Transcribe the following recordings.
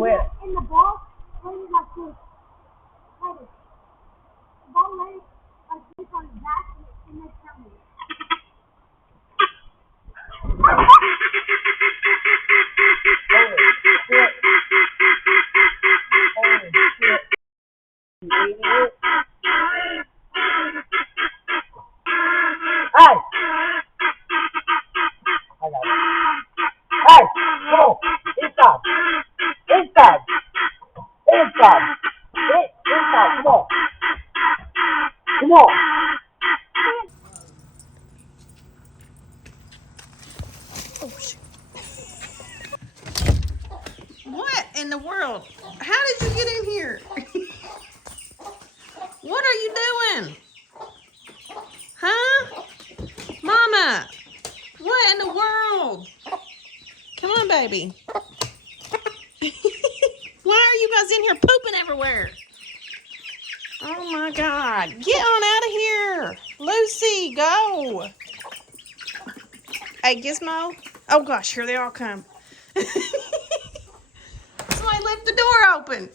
Quit. And the ball lays like this. Like this. The ball lays like this on his back and they tell me. Holy shit. You idiot. Hey! I got it. Hey! Come on! Inside! Inside! Inside! Inside! Come on! Come on! Oh, shoot. What in the world? How did you get in here? What are you doing? Huh? Mama, what in the world? Come on, baby. Why are you guys in here pooping everywhere? Oh my God. Get on out of here. Lucy, go. Hey, Gizmo. Oh gosh, here they all come. Somebody left the door open.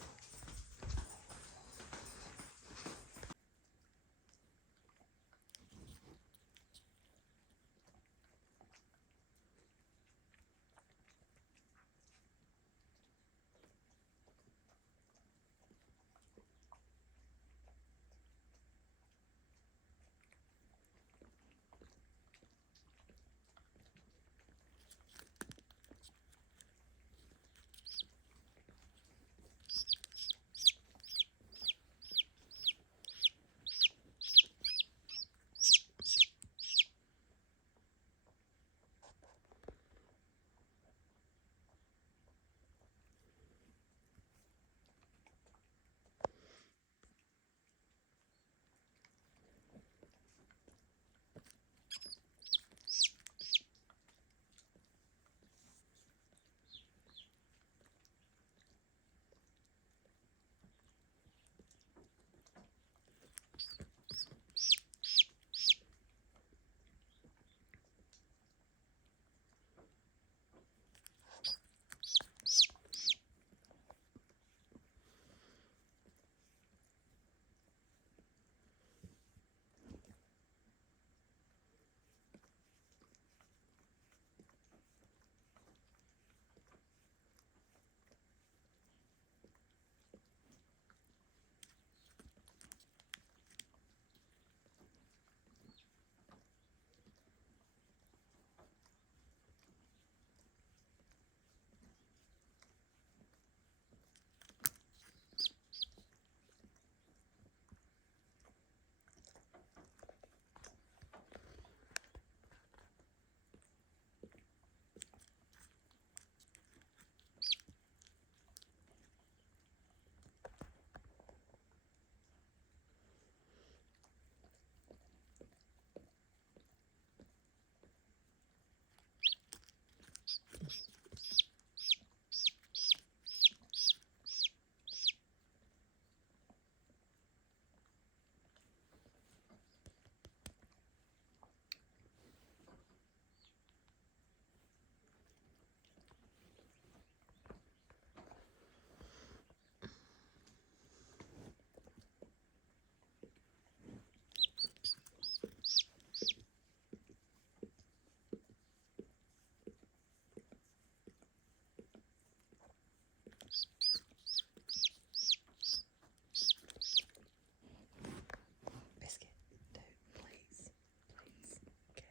Biscuit, dude, please. Please. Okay.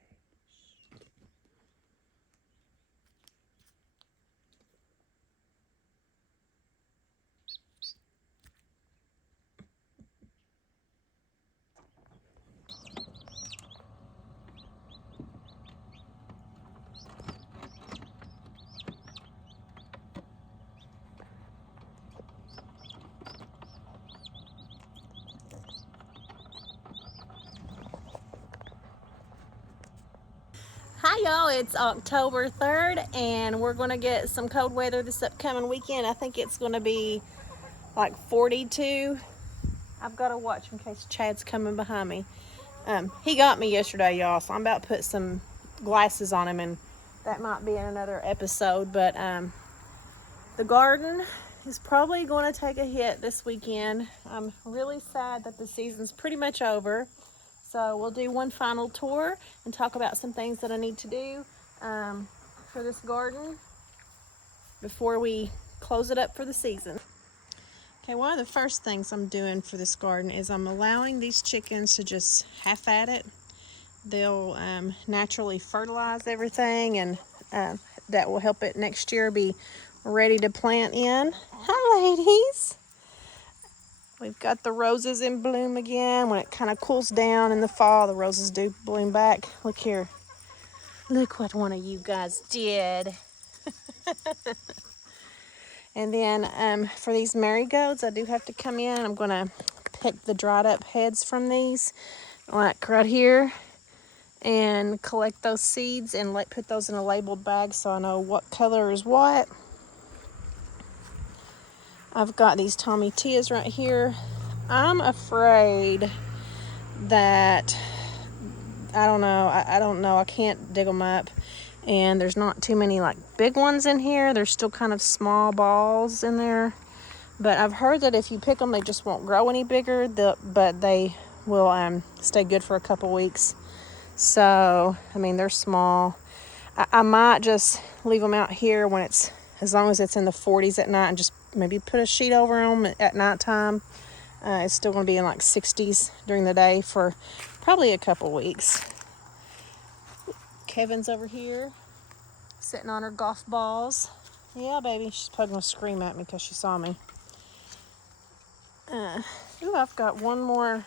Hi y'all, it's October 3rd and we're going to get some cold weather this upcoming weekend. I think it's going to be like 42. I've got to watch in case Chad's coming behind me. He got me yesterday, y'all, so I'm about to put some glasses on him and that might be in another episode. But the garden is probably going to take a hit this weekend. I'm really sad that the season's pretty much over. So we'll do one final tour and talk about some things that I need to do for this garden before we close it up for the season. Okay, one of the first things I'm doing for this garden is I'm allowing these chickens to just half at it. They'll naturally fertilize everything, and that will help it next year be ready to plant in. Hi, ladies. We've got the roses in bloom again. When it kind of cools down in the fall, the roses do bloom back. Look here. Look what one of you guys did. And then for these marigolds, I do have to come in. I'm going to pick the dried up heads from these, like right here, and collect those seeds and put those in a labeled bag so I know what color is what. I've got these tomatillas right here. I'm afraid that, I don't know, I can't dig them up. And there's not too many like big ones in here. There's still kind of small balls in there. But I've heard that if you pick them, they just won't grow any bigger. But they will stay good for a couple weeks. So, I mean, they're small. I might just leave them out here when it's, as long as it's in the 40s at night, and just maybe put a sheet over them at nighttime. It's still going to be in like 60s during the day for probably a couple weeks. Kevin's over here sitting on her golf balls. Yeah, baby, she's probably going to scream at me because she saw me. Ooh, I've got one more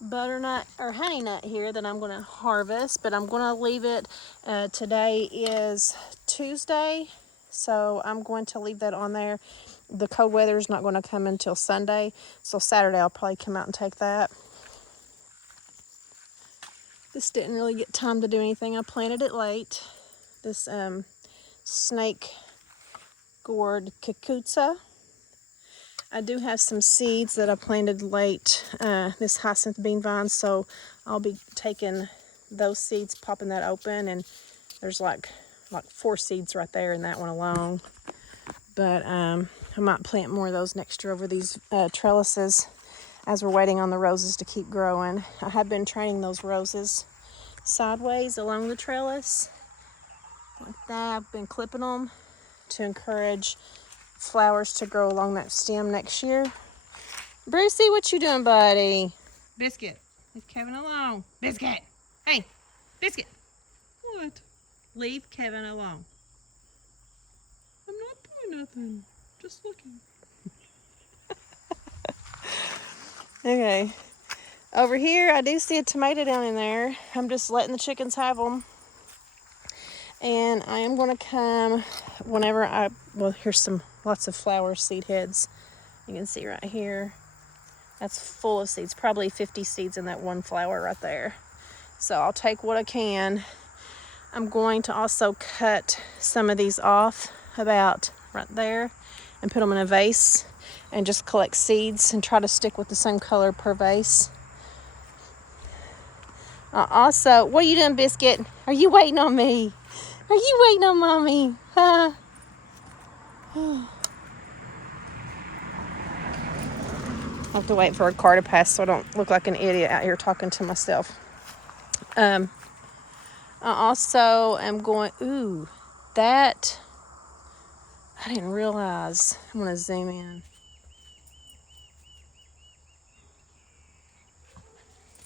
butternut or honey nut here that I'm going to harvest, but I'm going to leave it. Today is Tuesday, so I'm going to leave that on there. The cold weather is not going to come until Sunday, so Saturday I'll probably come out and take that. This didn't really get time to do anything. I planted it late. This snake gourd kikuta. I do have some seeds that I planted late, this hyacinth bean vine, so I'll be taking those seeds, popping that open, and there's like 4 seeds right there in that one alone. But I might plant more of those next year over these trellises as we're waiting on the roses to keep growing. I have been training those roses sideways along the trellis like that. I've been clipping them to encourage flowers to grow along that stem next year. Brucey, what you doing, buddy? Biscuit, leave Kevin alone. Biscuit, hey, Biscuit. What? Leave Kevin alone. I'm not doing nothing, just looking. Okay, over here I do see a tomato down in there. I'm just letting the chickens have them. And I am going to come whenever well, here's lots of flower seed heads. You can see right here. That's full of seeds, probably 50 seeds in that one flower right there. So I'll take what I can. I'm going to also cut some of these off about right there and put them in a vase and just collect seeds and try to stick with the same color per vase. Also, what are you doing, Biscuit? Are you waiting on me? Are you waiting on Mommy? Huh? I have to wait for a car to pass so I don't look like an idiot out here talking to myself. I also am going, ooh, that, I didn't realize. I'm going to zoom in.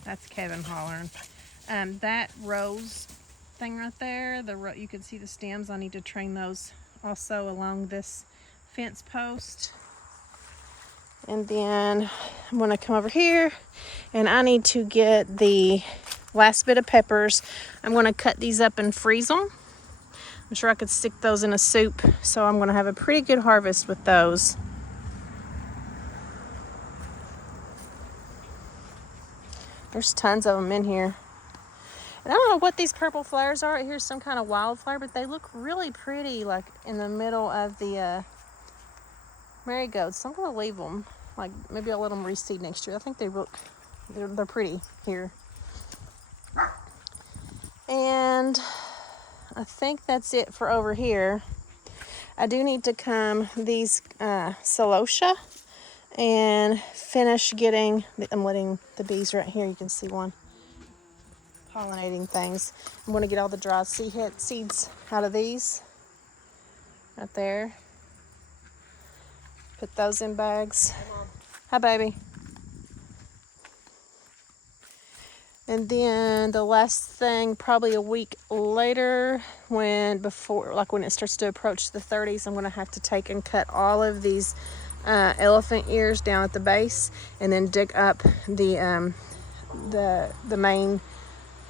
That's Kevin hollering. That rose thing right there, you can see the stems. I need to train those also along this fence post. And then I'm going to come over here and I need to get the last bit of peppers. I'm going to cut these up and freeze them. I'm sure I could stick those in a soup, so I'm going to have a pretty good harvest with those. There's tons of them in here. And I don't know what these purple flowers are. Here's some kind of wildflower, but they look really pretty, like in the middle of the marigolds. So I'm going to leave them. Like, maybe I'll let them reseed next year. I think they're pretty here. And I think that's it for over here. I do need to come these celosia and finish getting, I'm letting the bees right here, you can see one pollinating things. I'm going to get all the dry seeds out of these right there. Put those in bags. Hi, baby. And then the last thing, probably a week later, when it starts to approach the 30s, I'm going to have to take and cut all of these elephant ears down at the base, and then dig up the main.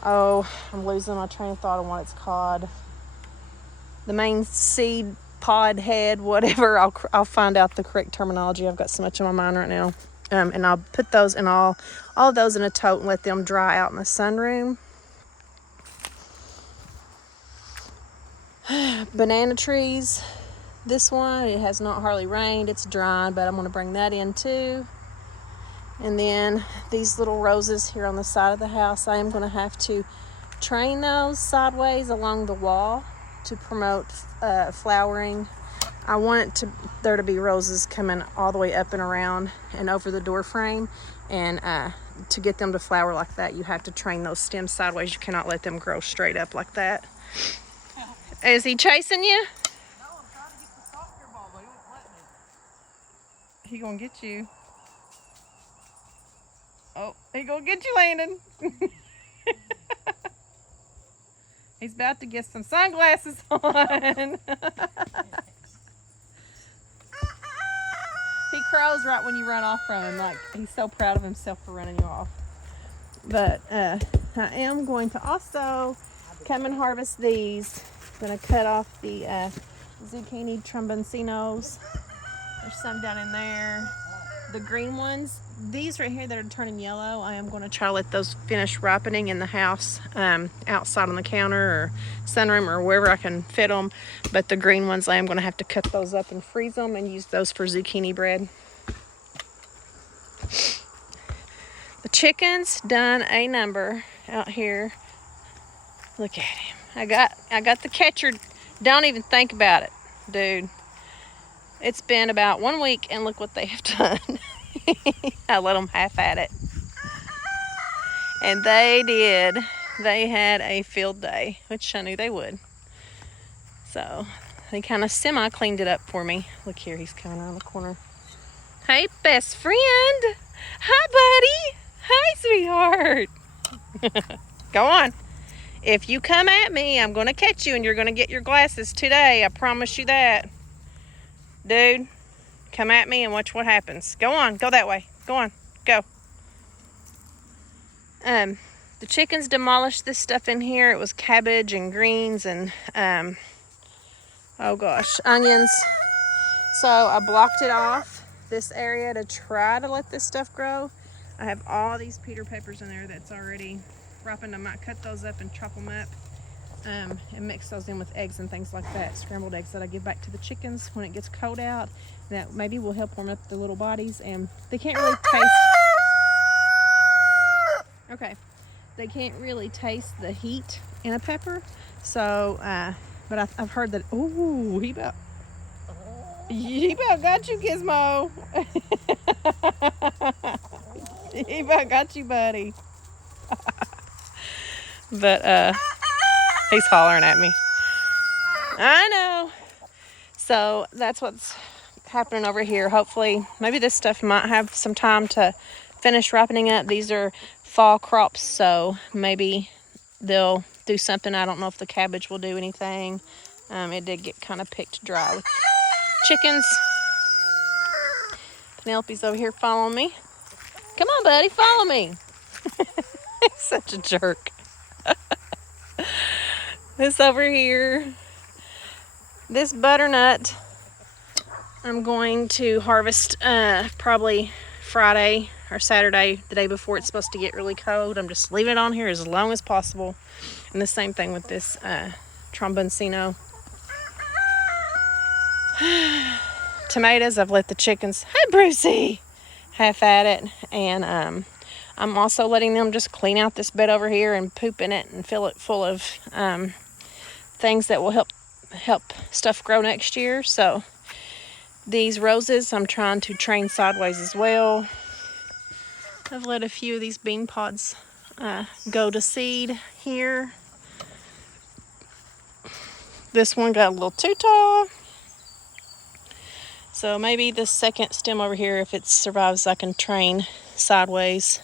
Oh, I'm losing my train of thought on what it's called. The main seed pod head, whatever. I'll find out the correct terminology. I've got so much on my mind right now. And I'll put those in all of those in a tote and let them dry out in the sunroom. Banana trees. This one, it has not hardly rained. It's dry, but I'm going to bring that in too. And then these little roses here on the side of the house, I am going to have to train those sideways along the wall to promote flowering. I want there to be roses coming all the way up and around and over the door frame, and to get them to flower like that, you have to train those stems sideways. You cannot let them grow straight up like that. Is he chasing you? No, I'm trying to get the soccer ball, but he won't let me. He gonna get you. Oh, he gonna get you, Landon. He's about to get some sunglasses on. He crows right when you run off from him. Like, he's so proud of himself for running you off. But I am going to also come and harvest these. I'm going to cut off the zucchini tromboncinos. There's some down in there. The green ones, these right here that are turning yellow, I am going to try to let those finish ripening in the house, outside on the counter or sunroom or wherever I can fit them. But the green ones, I am going to have to cut those up and freeze them and use those for zucchini bread. The chickens done a number out here. Look at him. I got the catcher. Don't even think about it, dude. It's been about 1 week, and look what they have done. I let them half at it. And they did. They had a field day, which I knew they would. So they kind of semi-cleaned it up for me. Look here, he's coming around the corner. Hey, best friend. Hi, buddy. Hi, sweetheart. Go on. If you come at me, I'm going to catch you, and you're going to get your glasses today. I promise you that. Dude, come at me and watch what happens. Go on, go that way. Go on, go. The chickens demolished this stuff in here. It was cabbage and greens and oh gosh, onions. So I blocked it off, this area, to try to let this stuff grow. I have all these Peter peppers in there that's already ripened. I might cut those up and chop them up. And mix those in with eggs and things like that, scrambled eggs that I give back to the chickens when it gets cold out. That maybe will help warm up their little bodies, and they can't really taste. Okay, they can't really taste the heat in a pepper. So, but I've heard that. Ooh, he about got you, Gizmo. He about got you, buddy. But he's hollering at me. I know. So that's what's happening over here. Hopefully, maybe this stuff might have some time to finish ripening up. These are fall crops, so maybe they'll do something. I don't know if the cabbage will do anything. It did get kind of picked dry with chickens. Penelope's over here following me. Come on, buddy, follow me. He's such a jerk. This over here, this butternut, I'm going to harvest probably Friday or Saturday, the day before it's supposed to get really cold. I'm just leaving it on here as long as possible. And the same thing with this tromboncino. Tomatoes, I've let the chickens, hey Brucey, half at it. And I'm also letting them just clean out this bed over here and poop in it and fill it full of things that will help help stuff grow next year. So these roses I'm trying to train sideways as well. I've let a few of these bean pods go to seed here. This one got a little too tall. So maybe this second stem over here, if it survives, I can train sideways.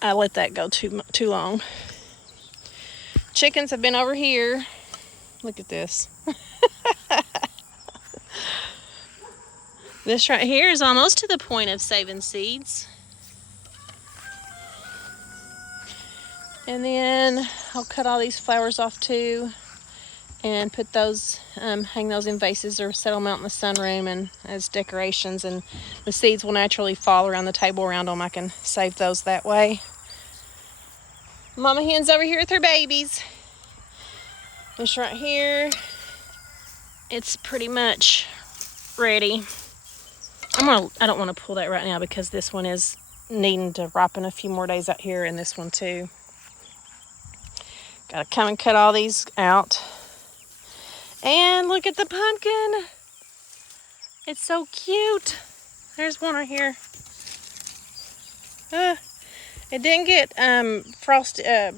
I let that go too long. Chickens have been over here. Look at this. This right here is almost to the point of saving seeds. And then I'll cut all these flowers off too and put those, hang those in vases or set them out in the sunroom and as decorations, and the seeds will naturally fall around the table around them. I can save those that way. Mama hen's over here with her babies. This right here, it's pretty much ready. I don't want to pull that right now because this one is needing to ripen a few more days out here, and this one too. Gotta come and cut all these out. And look at the pumpkin. It's so cute. There's one right here. It didn't get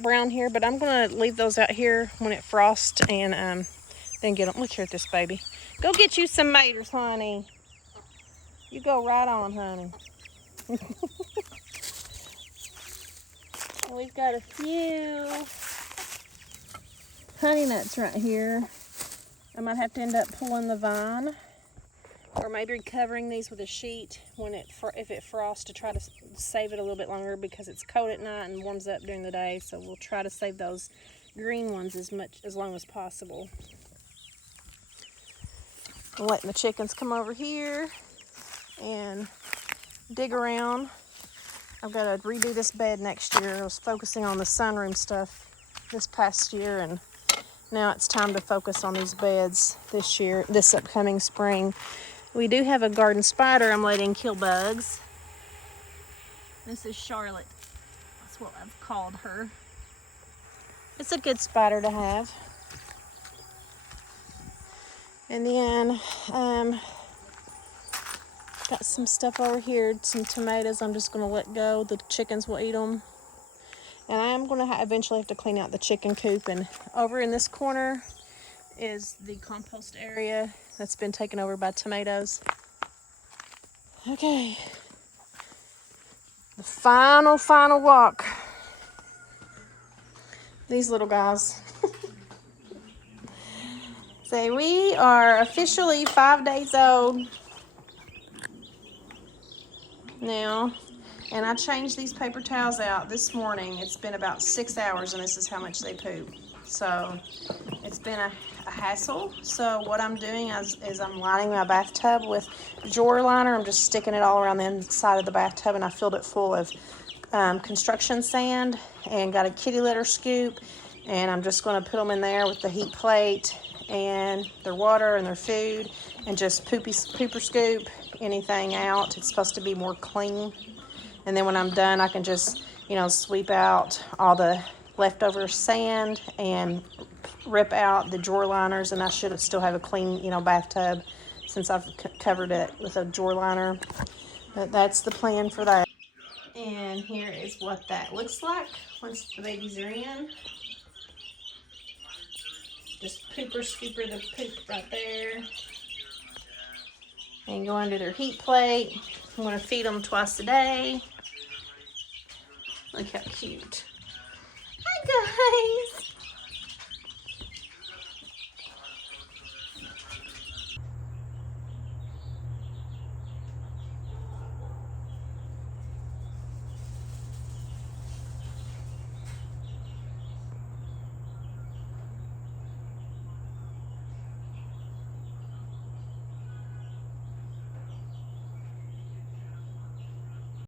brown here, but I'm gonna leave those out here when it frosts and then get them. Look here at this baby. Go get you some maters, honey. You go right on, honey. We've got a few honey nuts right here. I might have to end up pulling the vine, or maybe covering these with a sheet when if it frosts, to try to save it a little bit longer because it's cold at night and warms up during the day. So we'll try to save those green ones as long as possible. I'm letting the chickens come over here and dig around. I've got to redo this bed next year. I was focusing on the sunroom stuff this past year, and now it's time to focus on these beds this upcoming spring. We do have a garden spider I'm letting kill bugs. This is Charlotte. That's what I've called her. It's a good spider to have. And then got some stuff over here, some tomatoes I'm just going to let go. The chickens will eat them. And I am going to eventually have to clean out the chicken coop. And over in this corner is the compost area that's been taken over by tomatoes. Okay. The final walk. These little guys. Say we are officially 5 days old now. And I changed these paper towels out this morning. It's been about 6 hours, and this is how much they poop. So it's been a hassle. So what I'm doing is I'm lining my bathtub with drawer liner. I'm just sticking it all around the inside of the bathtub, and I filled it full of construction sand and got a kitty litter scoop. And I'm just going to put them in there with the heat plate and their water and their food, and just pooper scoop anything out. It's supposed to be more clean. And then when I'm done, I can just, sweep out all the leftover sand and rip out the drawer liners, and I should still have a clean, bathtub since I've covered it with a drawer liner. But that's the plan for that. And here is what that looks like once the babies are in. Just pooper scooper the poop right there. And go under their heat plate. I'm going to feed them twice a day. Look how cute. Hi